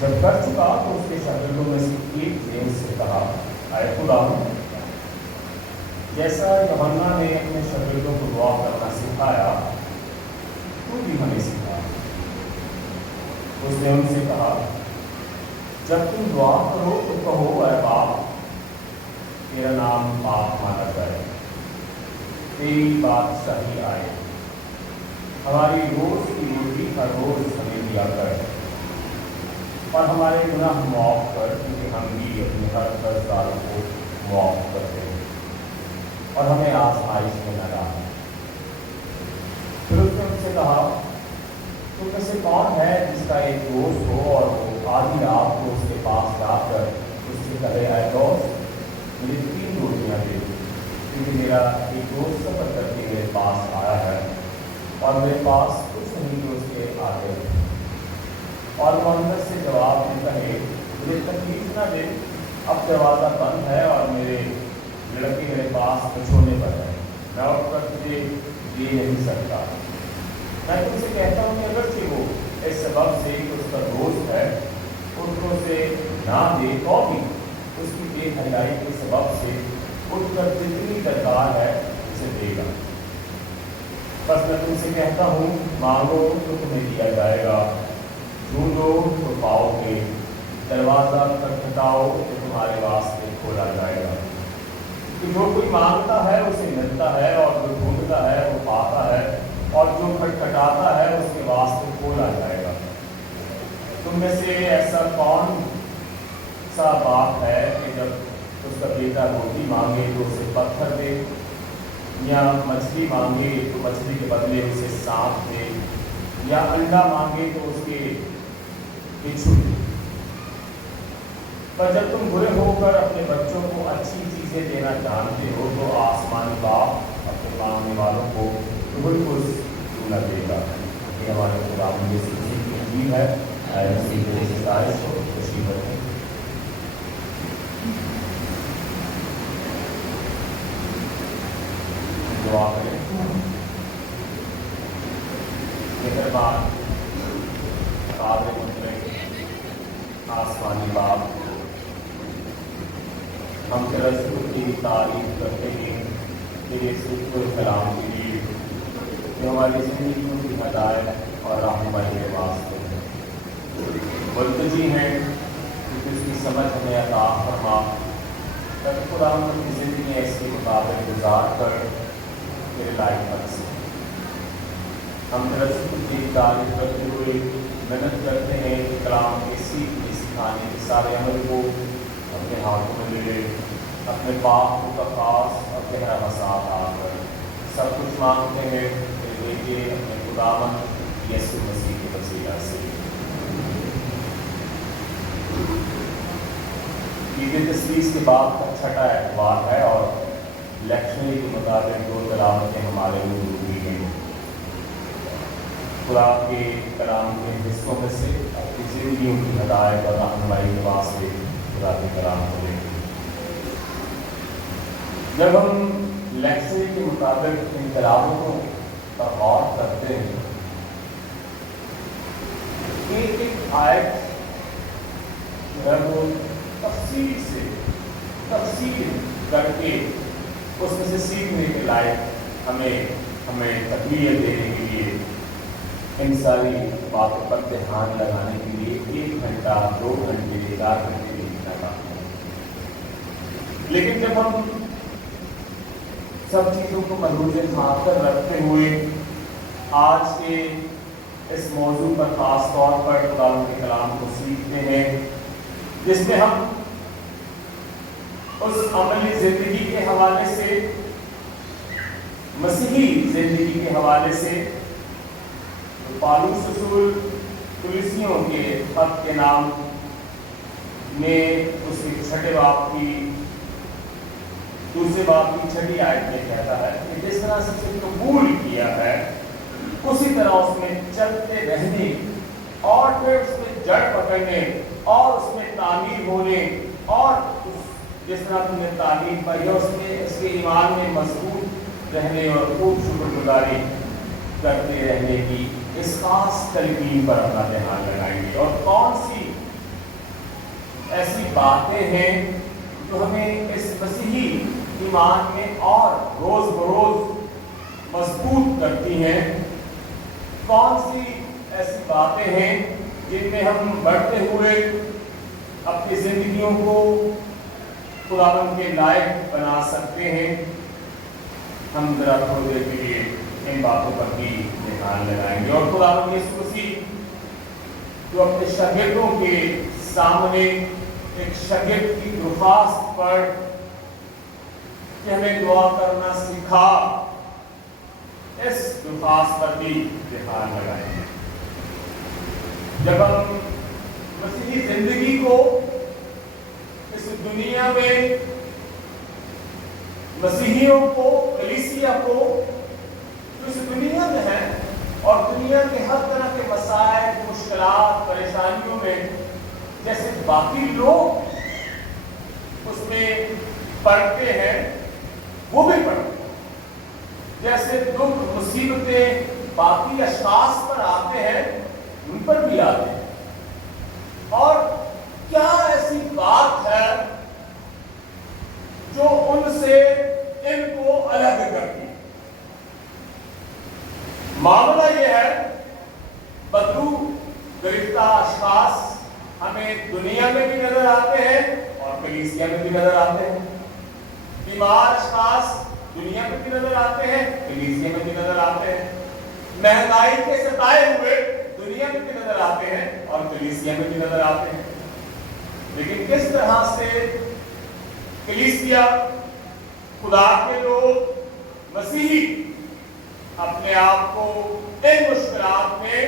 جب کر چکا تو اس کے شاگردوں میں سے ایک نے اس سے کہا، اے خدا، جیسا یوحنا نے اپنے شاگردوں کو دعا کرنا سکھایا تو بھی ہمیں سکھا۔ اس نے ان سے کہا، جب تم دعا کرو تو کہو، اے باپ، تیرا نام پاک مانا جائے، تیری بادشاہی آئے، ہماری روز کی روٹی ہر روز ہمیں دیا کر، اور ہمارے گناہ معاف کر، کیونکہ ہم بھی اپنے ہر قرض دار کو معاف کرتے ہیں، اور ہمیں آزمائش میں نہ ڈالنا۔ پھر اس نے ان سے کہا، تم میں سے کون ہے جس کا ایک دوست ہو اور وہ آدھی رات کو اس کے پاس جا کر اس سے کہے، اے دوست، مجھے 3 روٹیاں دے دو، کیونکہ میرا ایک دوست سفر کر کے میرے پاس آیا ہے اور میرے پاس کچھ نہیں جو اس کے آگے ہے، اور وہ اندر سے جواب میں کہے، مجھے تکلیف نہ دے، اب دروازہ بند ہے اور میرے لڑکے میرے پاس بچھونے پر ہے، میں اٹھ کر تجھے دے نہیں سکتا۔ میں تم سے کہتا ہوں کہ اگرچہ وہ اس سبب سے کہ اس کا دوست ہے ان کو سے نہ دے تو بھی اس کی بے حیائی کے سبب سے اٹھ کر جتنی درکار ہے اسے دے گا۔ بس میں تم سے کہتا ہوں، مانگو تو تمہیں دیا جائے گا، ڈھونڈو تو پاؤ گے، دروازہ کھٹکھٹاؤ تو تمہارے واسطے کھولا جائے گا۔ کہ جو کوئی مانگتا ہے اسے ملتا ہے، اور جو ڈھونڈتا ہے وہ پاتا ہے، اور جو کھٹکھٹاتا ہے اس کے واسطے کھولا جائے گا۔ تم میں سے ایسا کون سا باپ ہے کہ جب اس کا بیٹا روٹی مانگے تو اسے پتھر دے، یا مچھلی مانگے تو مچھلی کے بدلے اسے سانپ دے، یا انڈا مانگے تو اس کے بچھو دے؟ پر جب تم برے ہو کر اپنے بچوں کو اچھی چیزیں دینا جانتے ہو تو آسمانی باپ اپنے مانگنے والوں کو بالکل کیوں نہ دے گا۔ یہ ہمارے خدا کی انجیل ہے۔ مسیح کی ستائش ہو، خوشی رکھیں۔ دعا کریں۔ مہربان قادر مطلق آسمانی باپ، ہم تیرا شکر کی تعریف کرتے ہیں تیرے ذکر کلام کے لیے جو ہماری زندگیوں کی ہدایت اور رہنمائی کے واسطے ملتجی ہیں کہ اس کی سمجھ ہمیں عطا فرما تاکہ خدا ہم اپنی زندگی ایسے مطابق گزار کر تیرے لائق بن سکیں۔ ہم تیرا ذکر کی تعریف کرتے ہوئے محنت کرتے ہیں کہ کلام کے سیکھنے سکھانے کے سارے عمل کو اپنے ہاتھوں میں لے لے، اپنے پاک کا خاص اور گہرا مساف آ کر سب کچھ مانگتے ہیں تیرے بیٹے اپنے خداوند یسوع مسیح کے وسیلہ سے۔ عید تثلیث کے بعد کا چھٹا اتوار ہے اور لیکشنری کے مطابق 2 تلاوتیں ہمارے لیے ضروری ہیں۔ خدا کے کلام کے حصوں میں سے اپنی زندگیوں کی ہدایت اور رہنمائی کے واسطے خدا کے کلام کو لیں۔ جب ہم لیکشنری کے مطابق ان تلاوتوں پر غور کرتے ہیں، ایک آیت جو ہے وہ تفصیل کر کے اس میں سے سیکھنے کے لائق ہمیں تقریر دینے کے لیے ان ساری باتوں پر دھیان لگانے کے لیے 1 گھنٹہ 2 گھنٹے 4 گھنٹے لکھنا چاہتے ہیں۔ لیکن جب ہم سب چیزوں کو ملحوظ خاطر رکھتے ہوئے آج کے اس موضوع پر خاص طور پر خدا کے کلام کو سیکھتے ہیں، جس میں ہم اس عملی زندگی کے حوالے سے، مسیحی زندگی کے حوالے سے پالوس رسول کلیسیوں کے خط کے نام میں اس کے 6 باب کی 2 باب کی 6 آیت میں کہتا ہے کہ جس طرح سے اسے قبول کیا ہے اسی طرح اس میں چلتے رہنے اور پھر اس میں جڑ پکڑنے اور اس میں تعمیر ہونے اور جس طرح تم نے تعلیم پائی ہے اس کے ایمان میں مضبوط رہنے اور خوب شکر گزاری کرتے رہنے کی اس خاص تلقین پر اپنا دھیان لگائیں گے۔ اور کون سی ایسی باتیں ہیں جو ہمیں اس مسیحی ایمان میں اور روز بروز مضبوط کرتی ہیں، کون سی ایسی باتیں ہیں جن میں ہم بڑھتے ہوئے اپنی زندگیوں کو خداوند کے لائق بنا سکتے ہیں۔ ہم ذرا تھوڑی دیر کے لیے ان باتوں پر بھی دھیان لگائیں گے اور خداوند یسوع مسیح جو اپنے شاگردوں کے سامنے ایک شاگرد کی درخواست پر کہ ہمیں دعا کرنا سکھا، اس درخواست پر بھی دھیان لگائیں گے۔ جب ہم مسیحی زندگی کو اس دنیا میں مسیحیوں کو، کلیسیا کو جو اس دنیا میں ہے اور دنیا کے ہر طرح کے مسائل، مشکلات، پریشانیوں میں جیسے باقی لوگ اس میں پڑھتے ہیں وہ بھی پڑھتے ہیں، جیسے دکھ مصیبتیں باقی اشخاص پر آتے ہیں ان پر بھی آتے ہیں۔ اور کیا ایسی بات ہے جو ان سے ان کو الگ کرتی ہے؟ معاملہ یہ ہے بدلو گرفتہ اشخاص ہمیں دنیا میں بھی نظر آتے ہیں اور کلیسیا میں بھی نظر آتے ہیں، بیمار اشخاص دنیا میں بھی نظر آتے ہیں، کلیسیا میں بھی نظر آتے ہیں، مہنگائی کے ستائے ہوئے دنیا میں بھی نظر آتے ہیں اور کلیسیا میں بھی نظر آتے ہیں۔ لیکن کس طرح سے کلیسیا، خدا کے لوگ، مسیحی اپنے آپ کو ان مشکلات میں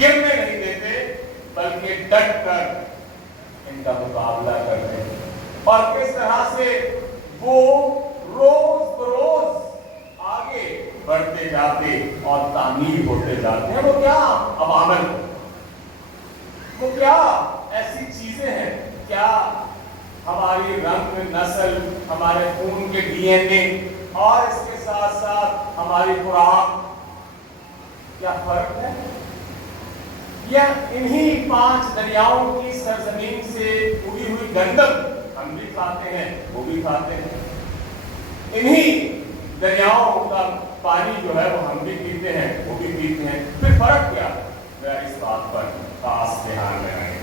گرنے نہیں دیتے بلکہ ڈٹ کر ان کا مقابلہ کرتے ہیں، اور کس طرح سے وہ روز بروز آگے بڑھتے جاتے اور تعمیر ہوتے جاتے ہیں۔ وہ کیا عوامل، وہ کیا ایسی چیزیں ہیں، کیا ہماری رنگ نسل، ہمارے خون کے ڈی این اے اور اس کے ساتھ ساتھ ہماری خوراک کیا فرق ہے؟ یا انہی 5 دریاؤں کی سرزمین سے اگی ہوئی گندم ہم بھی کھاتے ہیں، وہ بھی کھاتے ہیں؟ इन्हीं दरियाओं का पानी जो है वो हम भी पीते हैं, वो भी पीते हैं। फिर फर्क क्या? मैं इस बात पर खास ध्यान लगाएं।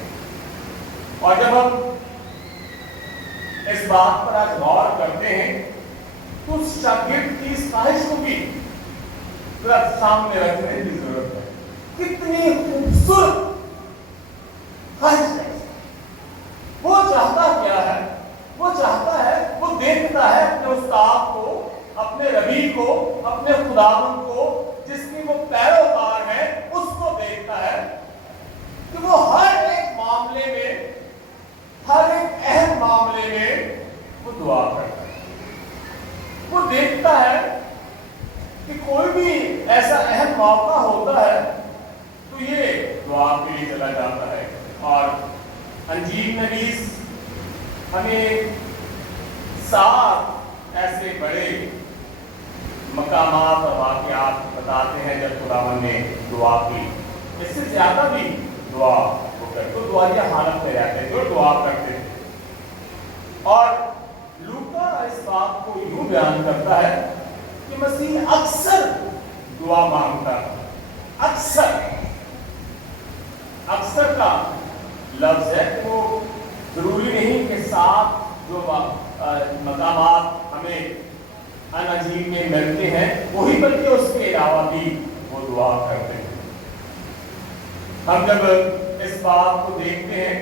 और जब हम इस बात पर आज गौर करते हैं तो शागिर्द की इस ख्वाहिश को भी सामने रखने की जरूरत है। कितनी खूबसूरत ख्वाहिश है। वो चाहता क्या है? वो चाहता है, वो देखता है अपने उस्ताद को, अपने रबी को, अपने खुदावंद को, जिसकी वो पैरोकार है, उसको देखता है कि वो हर एक मामले में, हर एक अहम मामले में वो दुआ करता है। वो देखता है कि कोई भी ऐसा अहम मौका होता है तो ये दुआ के लिए चला जाता है। और अंजीर नवीस हमें 7 ऐसे बड़े मकामात और वाक़यात बताते हैं जब खुदावंद ने दुआ की। इससे ज्यादा भी दुआ वो करते तो दुआरिया हालत में रहते जो दुआ करते थे। और लूका इस बात को यूं बयान करता है कि मसीह अक्सर दुआ मांगता। अक्सर का लफ्ज है कि वो जरूरी नहीं कि 7 जो मकामात हमें अंजील में मिलते हैं वही, बल्कि उसके अलावा भी वो दुआ करते हैं। हम जब इस बात को देखते हैं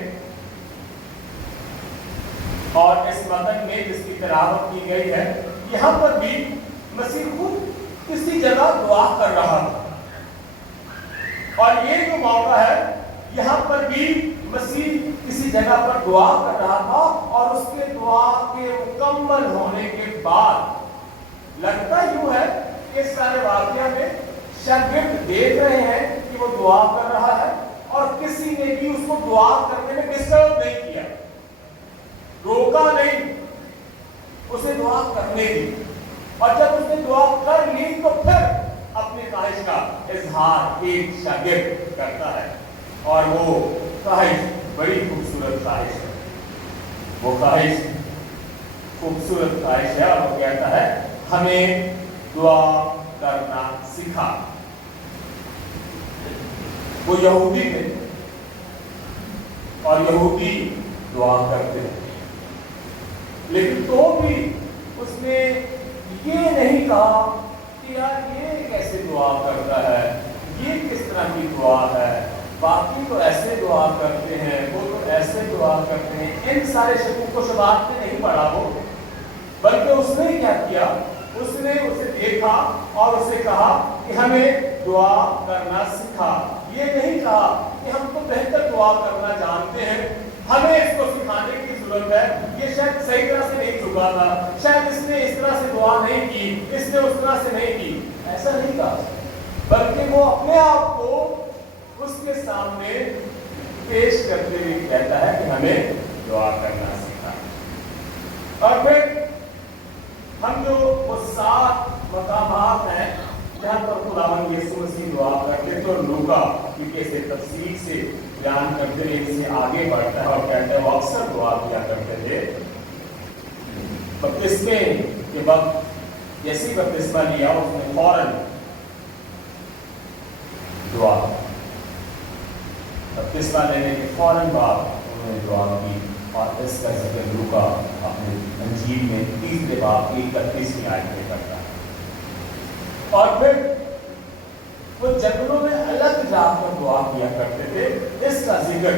और इस मतन में जिसकी तिलावत की गई है, यहाँ पर भी मसीह खुद किसी जगह दुआ कर रहा था। और ये जो मौका है, यहाँ पर भी मसीह किसी जगह पर दुआ कर रहा था और उसके दुआ के मुकम्मल होने के बाद लगता यूं है कि इस सारे वाकया में शागिर्द देख रहे हैं कि वो दुआ कर रहा है और किसी ने भी उसको दुआ करने में डिस्टर्ब नहीं किया, रोका नहीं, उसे दुआ करने दी। और जब उसने दुआ कर ली तो फिर अपनी ख्वाहिश का इजहार एक शागिर्द करता है। और वो ख्वाहिश बड़ी खूबसूरत ख्वाहिश है। वो ख्वाहिश खूबसूरत ख्वाहिश है और वो कहता है हमें दुआ करना सिखा। वो यहूदी थे और यहूदी दुआ करते थे, लेकिन तो भी उसने ये नहीं कहा कि यार ये कैसे दुआ करता है, ये किस तरह की दुआ है, बाकी तो ऐसे दुआ करते हैं, वो तो ऐसे दुआ करते हैं। इन सारे शकूक को शबात में नहीं पड़ा वो, बल्कि उसने क्या किया, उसने उसे देखा और उसे कहा कि हमें दुआ करना सिखा। ये नहीं कहा कि हम तो बेहतर दुआ करना जानते हैं, हमें इसको सिखाने की जरूरत है, ये शायद सही तरह से नहीं झुका था, शायद इसने इस तरह से दुआ नहीं की, इसने उस तरह से नहीं की, ऐसा नहीं कहा। बल्कि वो अपने आप को उसके सामने पेश करते हुए कहता है कि हमें दुआ करना सिखा। और फिर हम जो वो 7 मकामात हैं जहाँ पर खुदावंद यीशु मसीह दुआ करते थे, और लूका क्योंकि इसे तफसील से बयान करते हुए इससे आगे बढ़ता है और कहता है वो अक्सर दुआ किया करते थे। बपतिस्मे के वक्त जैसे बपतिस्मा लिया उसने फौरन दुआ, बपतिस्मा लेने के फौरन बाद उन्होंने दुआ की। और इसका जिक्र लूका अपने अंजील में 3 बाब की 31वीं आयत में करता है। और फिर वो जंगलों में अलग जाकर दुआ किया करते थे, इसका जिक्र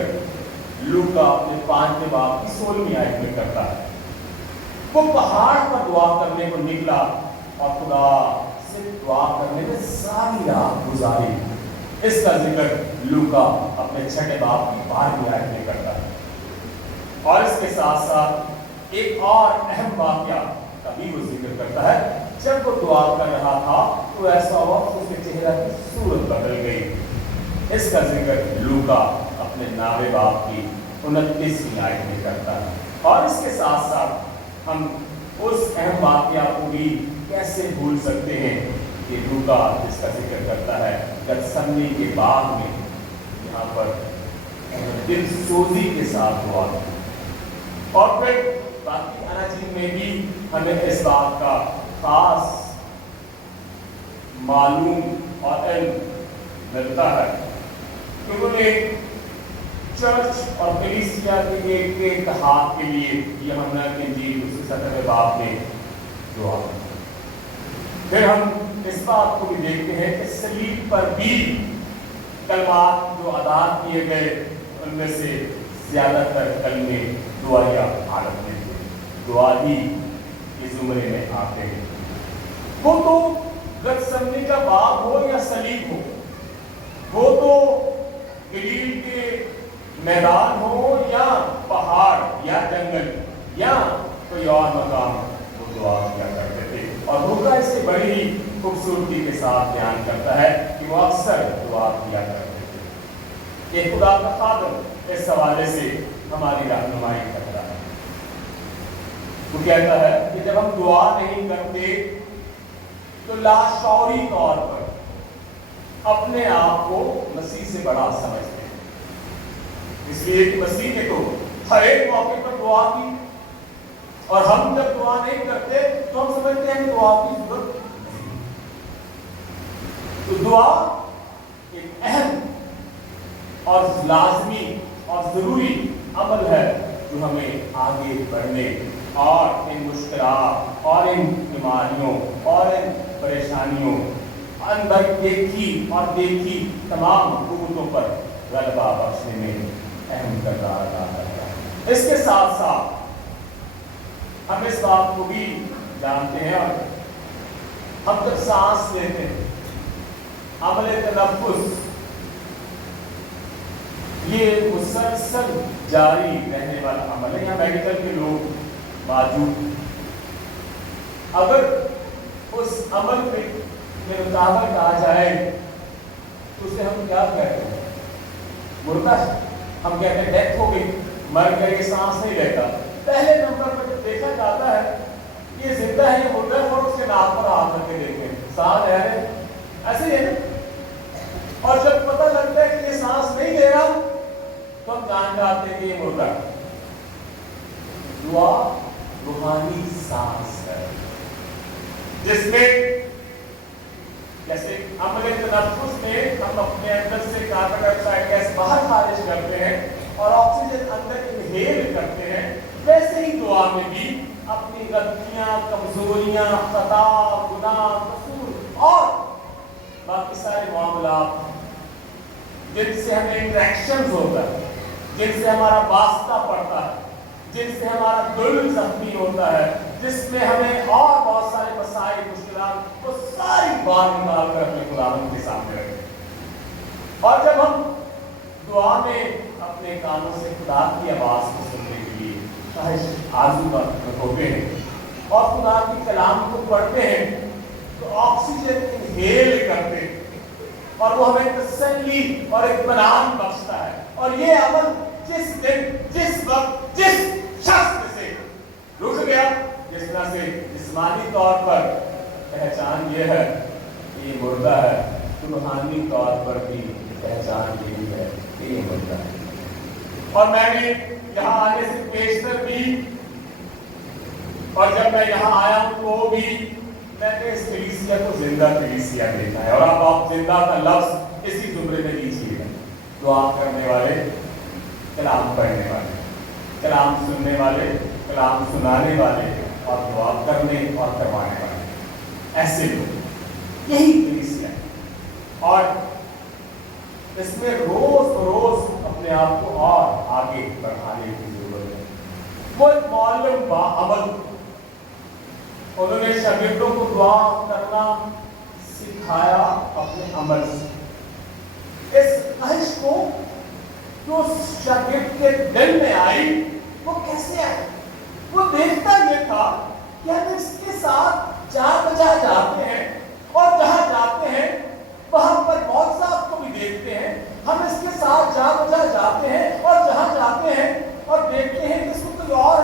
लूका अपने 5वें बाब की 16वीं आयत में करता है। वो पहाड़ पर दुआ करने को निकला और खुदा से दुआ करने में सारी रात गुजारी, इसका जिक्र लूका अपने 6वें बाब की 12वीं आयत में करता है। और इसके साथ साथ एक और अहम वाकया का भी वो जिक्र करता है। जब वो दुआ कर रहा था तो ऐसा हुआ उसके चेहरे की सूरत बदल गई, इसका जिक्र लूका अपने 9वें बाब की 29वीं आयत में करता है। और इसके साथ साथ हम उस अहम वाकया को भी कैसे भूल सकते हैं कि लूका जिसका जिक्र करता है गतसमनी के बाग में, यहाँ पर दिल सोजी के साथ दुआ। और फिर बाकी अनाजील में भी हमें इस बात का खास मालूम और इल्म मिलता है कि उन्होंने चर्च और कलीसिया के इत्तेहाद के लिए यूहन्ना की इंजील उसके 17वें बाब में दुआ। फिर हम इस बात को भी देखते हैं कि सलीब पर भी कलमात जो अदा किए गए उनमें से ज्यादातर कलमे दुआया हालत में थे, दुआ ही इस जुमरे में आते हैं। वो तो गतसमनी का बाग हो या सलीब हो, वो तो गलील के मैदान हो या पहाड़ या जंगल या कोई और मकाम, वो दुआ किया करते थे। और लूका इससे बड़ी ही खूबसूरती के साथ बयान करता है कि वो अक्सर दुआ किया करते थे। एक खुदा का खादम इस हवाले से हमारी रहनुमाई कर रहा है। वो कहता है कि जब हम दुआ नहीं करते तो लाशौरी तौर पर अपने आप को मसीह से बड़ा समझते हैं, इसलिए कि मसीह ने तो हर एक मौके पर दुआ की, और हम जब दुआ नहीं करते तो हम समझते हैं कि दुआ की जरूरत नहीं। तो दुआ एक अहम और लाजमी और जरूरी अमल है जो हमें आगे बढ़ने और इन मुश्किलात और इन बीमारियों और इन परेशानियों अंदर देखी और देखी तमाम हुकूमतों पर गलबा बख्शने में अहम किरदार अदा करता है। इसके साथ साथ हम इस बात को भी जानते हैं, और हम जब सांस लेते हैं अमले तनफ्फुस ये मुसलसल जारी रहने वाला अमल है। यहाँ मेडिकल के लोग मौजूद, अगर उस अमल में रुकावट आ जाए तो उसे हम क्या कहते हैं? मुर्दा। हम कहते हैं डेथ हो गई, मर गए, ये सांस नहीं लेता। पहले नंबर पर जब देखा जाता है ये जिंदा है ये मुर्दा है, और उसके नाक पर हाथ रख के देखें सांस ले रहे, ऐसे ही है ना। और जब पता लगता है कि ये सांस नहीं ले रहा तो हम जान जाते हैं कि ये मुर्दा। दुआ रूहानी सांस है जिसमें जैसे अमले तनफ्फुस में हम अपने अंदर से कार्बन डाइऑक्साइड गैस बाहर खारिज करते हैं और ऑक्सीजन अंदर इनहेल करते हैं, वैसे ही दुआ में भी अपनी गलतियां, कमजोरियां, खता, गुनाह, कसूर और बाकी सारे मामलात जिनसे हमें इंटरेक्शन होता है, जिनसे हमारा वास्ता पड़ता है, जिनसे हमारा दिल जख्मी होता है, जिसमें हमें और बहुत सारे मसाइल मुश्किलात, वो सारी बात निकाल कर अपने खुदावंद के सामने रखें। और जब हम दुआ में अपने कानों से खुदा की आवाज को सुनने के लिए आजू बाजू होते हैं और खुदा की कलाम को पढ़ते हैं तो ऑक्सीजन इनहेल करते हैं और वो हमें तसल्ली और इत्मीनान बख्शता है। और ये अमल जिस दिन, जिस वक्त, जिस शख्स से रुक गया, जिस तरह से जिस्मानी तौर पर पहचान ये है कि ये मुर्दा है, तो रूहानी तौर पर भी पहचान यही है कि ये मुर्दा है। और मैंने यहाँ आने से पेशतर भी, और जब मैं यहाँ आया हूँ तो भी मैंने इस कलीसिया को जिंदा कलीसिया देखा है। और अब आप जिंदा का लफ्ज इसी जुमरे में लीजिएगा। दुआ करने वाले, कलाम पढ़ने वाले, कलाम सुनने वाले, कलाम सुनाने वाले और दुआ करने और करवाने वाले, ऐसे लोग, यही कलीसिया। और इसमें रोज रोज अपने आप को और आगे बढ़ाने की जरूरत है। वो एक मौलम बाअमल, उन्होंने शागिर्दों को दुआ करना सिखाया अपने अमल से। इस ख्वाहिश को जो शागिर्द के दिल में आई वो कैसे आई? वो देखता ये था कि हम इसके साथ जहाँ बजा जाते हैं और जहाँ जाते हैं वहां पर मौजज़ात को भी देखते हैं। हम इसके साथ जहाँ बजा जाते हैं और जहाँ जाते हैं और देखते हैं कि इसको कोई और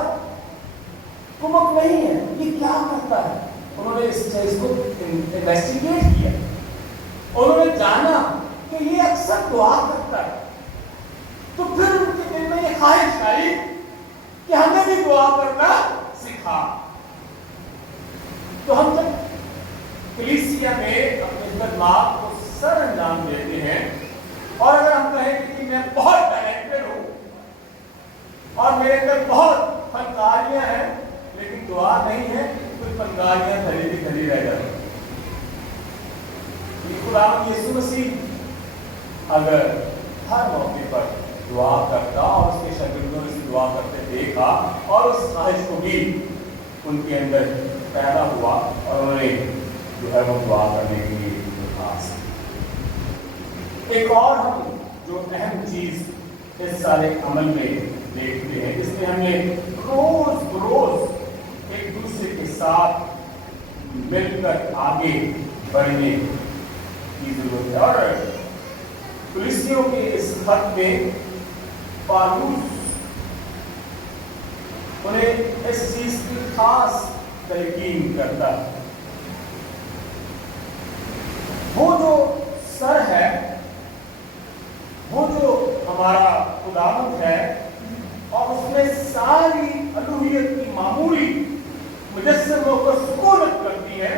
कुमक नहीं है, ये क्या करता है। उन्होंने इस चीज को इन्वेस्टिगेट किया, उन्होंने जाना कि ये अक्सर दुआ करता है। तो फिर उनके दिल में ये ख्वाहिश आई कि हमें भी दुआ करना सिखा। तो हम जब कलीसिया में अपने खिदमत को सर अंजाम देते हैं, और अगर हम कहें कि मैं बहुत टैलेंटेड हूं और मेरे अंदर बहुत फनकारियां हैं, लेकिन दुआ नहीं है, कुछ फनकारियां धरी की धरी रह जाती। खुदावंद यीशु मसीह अगर हर मौके पर दुआ करता और उसके शागिर्दों ने दुआ करते देखा और उस ख्वाहिश को भी उनके अंदर पैदा हुआ और उन्होंने जो है वो दुआ करने के लिए खास। एक और हम जो अहम चीज इस सारे अमल में देखते हैं, इसमें हमने रोज रोज एक दूसरे के साथ मिलकर आगे बढ़ने की जरूरत है। और कुलिसियों के इस खत में पौलुस उन्हें इस चीज की खास तलकीन करता है। वो जो सर है, वो जो हमारा खुदावंद है, और उसमें सारी अलूहियत की मामूली मुजस्समों को सुकूनत करती है,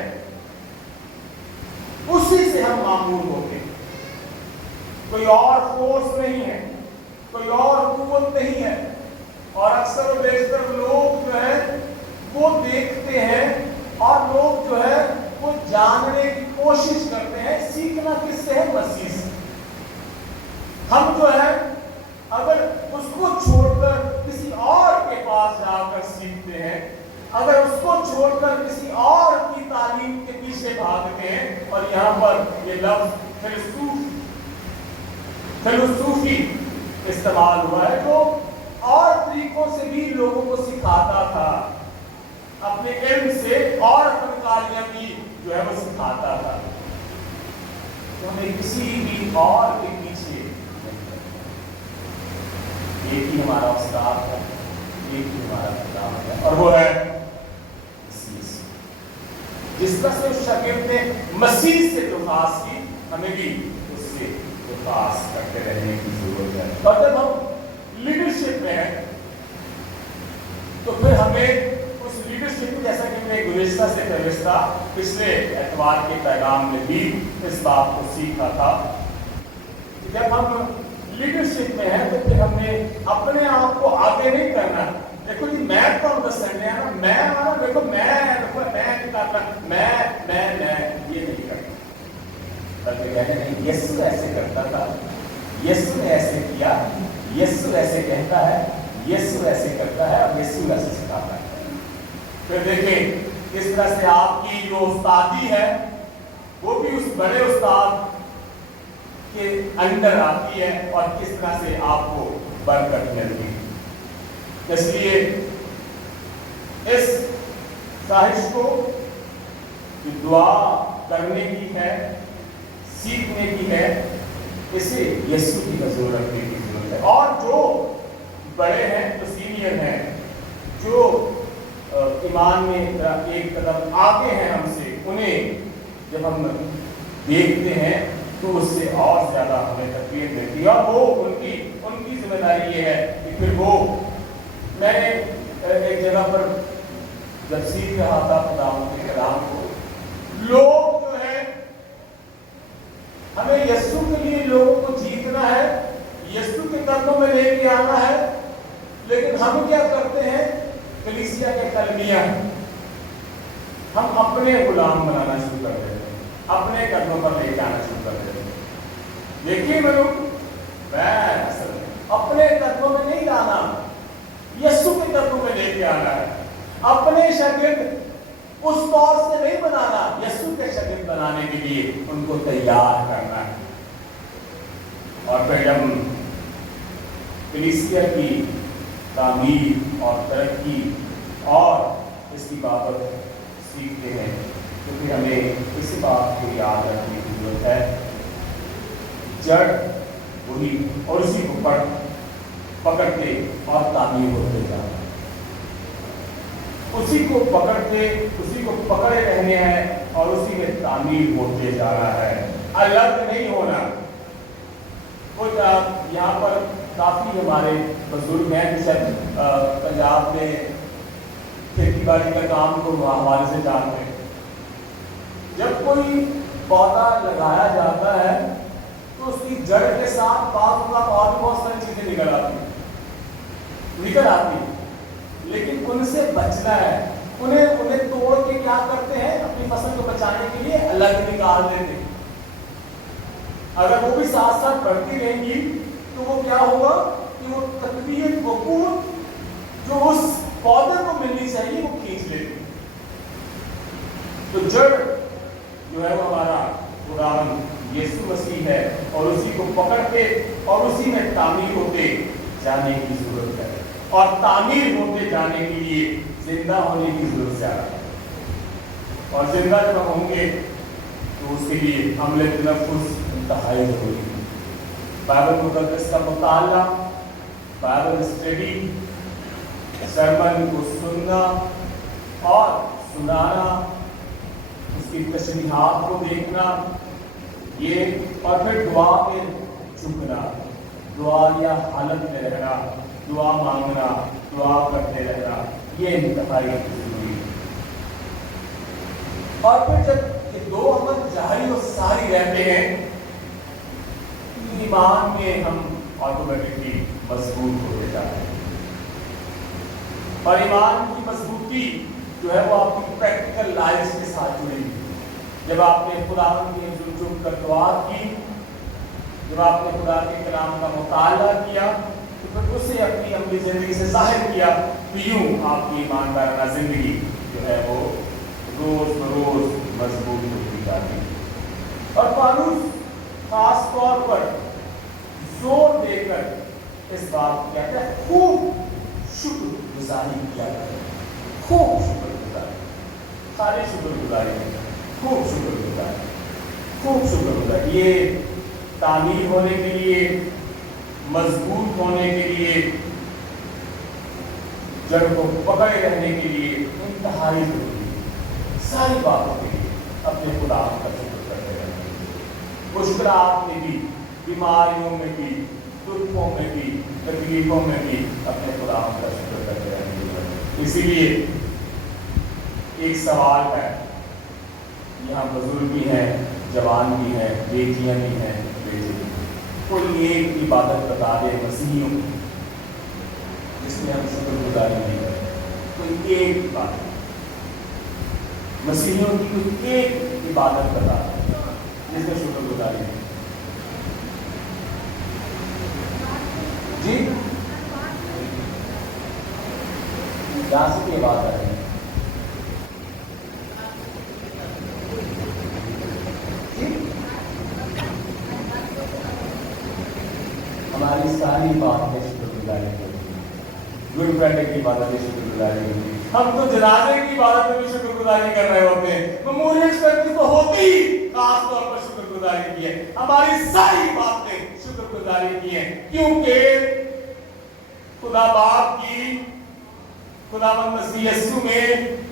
उसी से हम मामूल होते हैं। कोई और फोर्स नहीं है, कोई और कुव्वत नहीं है। और अक्सर और बेशतर लोग जो है वो देखते हैं और लोग जो है वो जानने की कोशिश करते हैं, सीखना किससे है? मसीह से। हम जो है अगर उसको छोड़कर किसी और के पास जाकर सीखते हैं, अगर उसको छोड़कर किसी और की तालीम के पीछे भागते हैं, और यहाँ पर ये लफ्ज फिलोसोफी इस्तेमाल हुआ है, जो और तरीकों से भी लोगों को सिखाता था, अपने इल्म से और फनकारियां भी जो है वो सिखाता था, तो हमें किसी भी और के पीछे एक ही हमारा उस्ताद है, एक ही हमारा किताब है, और वो है मसीह। जिस तरह से उस शागिर्द ने मसीह से दरख्वास्त की, हमें भी उससे दरख्वास्त करते रहने की जरूरत है। और जब हम लीडरशिप में हैं तो फिर हमें उस लीडरशिप को, जैसा कि मैं गुज़िश्ता से गुज़िश्ता पिछले एतवार के पैगाम में भी इस बात को सीखा था, जब हम लीडरशिप में है तो फिर हमने अपने आप को आगे नहीं करना। देखो जी, मैं कौन दसने है ना, मैं आना, देखो मैं करना, मैं ये नहीं करना। बल्कि कहते नहीं, यीशु ऐसे करता था, यीशु ने ऐसे किया, यीशु ऐसे कहता है, यीशु ऐसे करता है, और यीशु ऐसे सिखाता है। फिर देखें किस तरह से आपकी जो उस्तादी है वो भी उस बड़े उस्ताद के अंदर आती है, और किस तरह से आपको बरकत मिलती है। इसलिए इस ख्वाहिश को जो दुआ करने की है, सीखने की है, इसे यीशु की नजर रखने की जरूरत है। और जो बड़े हैं, जो सीनियर हैं, जो ईमान में एक कदम आगे हैं हमसे, उन्हें जब हम देखते हैं तो उससे और ज्यादा हमें तकलीफ मिलती है। और वो उनकी जिम्मेदारी ये है कि फिर वो, मैंने एक जगह पर जब सीख रहा था खुदावंद के कलाम को, लोग जो है, हमें यीशु के लिए लोगों को जीतना है, यीशु के कदमों में लेके आना है, लेकिन हम क्या करते हैं? कलीसिया के कलमिया हम अपने गुलाम बनाना शुरू कर देते हैं, अपने कदमों पर लेके आना शुरू कर देते हैं। देखिए मैं असल अपने कदमों में नहीं लाना, यीशु के कदमों में लेके आना है। अपने शागिर्द उस तौर से नहीं बनाना, यीशु के शागिर्द बनाने के लिए उनको तैयार करना है। और फिर हम कलीसिया की तामीर और तरक्की और इसकी बाबत सीखते हैं, क्योंकि हमें इस बात को याद रखने की जरूरत है, जड़ वही और उसी को पकड़ते और तामीर होते जाना, उसी को पकड़ते, उसी को पकड़े रहने हैं और उसी में तामीर होते जाना है, अलग नहीं होना। कुछ यहाँ पर काफी हमारे बुजुर्ग हैं जो शायद पंजाब में खेती बाड़ी का काम को हवाले से जानते हैं, جب کوئی پودا لگایا جاتا ہے تو اس کی جڑ کے ساتھ بعض اوقات اور بھی بہت ساری چیزیں نکل آتی ہیں، لیکن ان سے بچنا ہے، انہیں توڑ کے کیا کرتے ہیں، اپنی فصل کو بچانے کے لیے الگ نکال دیتے ہیں۔ اگر وہ بھی ساتھ ساتھ بڑھتی رہیں گی تو وہ کیا ہوگا کہ وہ تقویت، وہ قوت جو اس پودے کو ملنی چاہیے وہ کھینچ لیتے ہیں۔ تو جڑ جو ہے وہ ہمارا خداوند یسوع مسیح ہے، اور اسی کو پکڑ کے اور اسی میں تعمیر ہوتے جانے کی ضرورت ہے، اور تعمیر ہوتے جانے کے لیے زندہ ہونے کی ضرورت ہے۔ اور زندہ جب ہم ہوں گے تو اس کے لیے عمل تنفس انتہائی ضروری ہے۔ بائبل مقدس کا مطالعہ، بائبل اسٹڈی، سرمن کو سننا اور سنانا، اس کی تشریحات کو دیکھنا، یہ اور پھر دعا میں جھکنا، دعا یا حالت میں رہنا، دعا مانگنا، دعا کرتے رہنا، یہ انتہائی ضروری ہے۔ اور پھر جب یہ دو عمل جاری و ساری رہتے ہیں، ایمان میں ہم آٹومیٹکلی مضبوط ہوتے جاتے ہیں، اور ایمان کی مضبوطی جو ہے وہ آپ کی پریکٹیکل لائف کے ساتھ جڑی ہوئی۔ جب آپ نے خداوند کی حضور جھک کر دعا کی، جب آپ نے خدا کے کلام کا مطالعہ کیا، تو پھر اسے اپنی عملی زندگی سے ظاہر کیا، تو یوں آپ کی ایماندارانہ زندگی جو ہے وہ روز بروز مضبوط ہوتی جاتی ہے۔ اور پالوس خاص طور پر زور دے کر اس بات کو کہتا ہے، خوب شکر گزاری کیا کرے، خوب شکر گزاری، سارے شکر گزاری، خوب شکر گزاری، خوب شکر گزاری۔ یہ تعمیر ہونے کے لیے، مضبوط ہونے کے لیے، جڑ کو پکڑے رہنے کے لیے انتہائی ضروری ہے۔ ساری باتوں کے لیے اپنے خدا کا شکر کرتے رہنا، مشکلات میں بھی، بیماریوں میں بھی، دکھوں میں بھی، تکلیفوں میں بھی اپنے خدا کا شکر کرتے رہنا۔ اسی لیے ایک سوال ہے، یہاں بزرگ بھی ہیں، جوان بھی ہیں، بیٹیاں بھی ہیں، بیٹے بھی ہیں، کوئی ایک عبادت بتا دے مسیحیوں کی جس میں ہم شکر گزاری نہیں کریں، کوئی ایک عبادت مسیحیوں کی، کوئی ایک عبادت بتا دے جس میں شکر گزاری نہیں۔ جی جہاں سے کی بات ہے، ہماری ساری بات میں شکر گزاری ہوتی ہے، گڈ فرائیڈے کی عبادت میں شکر گزاری ہوتی ہے، ہم تو جنازے کی عبادت میں بھی شکر گزاری کر رہے ہوتے ہیں، میموریل سروس تو ہوتی ہی خاص طور پر شکر گزاری کی ہے، ہماری ساری باتیں شکر گزاری کی ہیں، کیونکہ خدا باپ کی، خداوند مسیح یسوع میں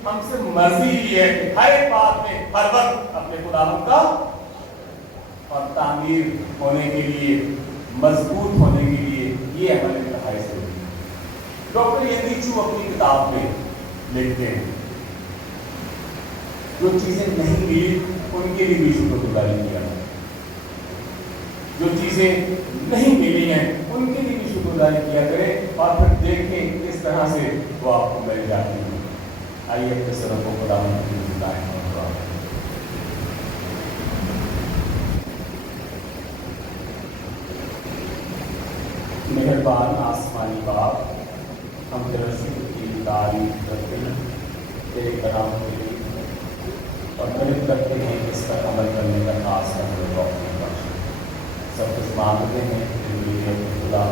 ہم سے مرضی لی ہے کہ ہر ایک بات میں ہر وقت اپنے خداوند کا اور تعمیر ہونے کے لیے، مضبوط ہونے کے لیے یہ عمل انتہائی ضروری ہے۔ ڈاکٹر یدیچو اپنی کتاب میں لکھتے ہیں، جو چیزیں نہیں ملی ان کے لیے بھی شکر گزاری کیا، جو چیزیں نہیں ملی ہیں ان کے لیے بھی شکر گزاری کیا کریں، اور پھر دیکھیں کس طرح سے وہ آپ کو مل جاتی ہے۔ آئیے اپنے سروں کو خداوند کی ذات میں دعا کریں۔ مہربان آسمانی باپ، ہم تیرا شکر کی تعریف کرتے ہیں تیرے کلام کے لیے، اور محنت کرتے ہیں اس پر عمل کرنے کا خاص ہمیں توفیق بخش۔ سب کچھ مانگتے ہیں خدا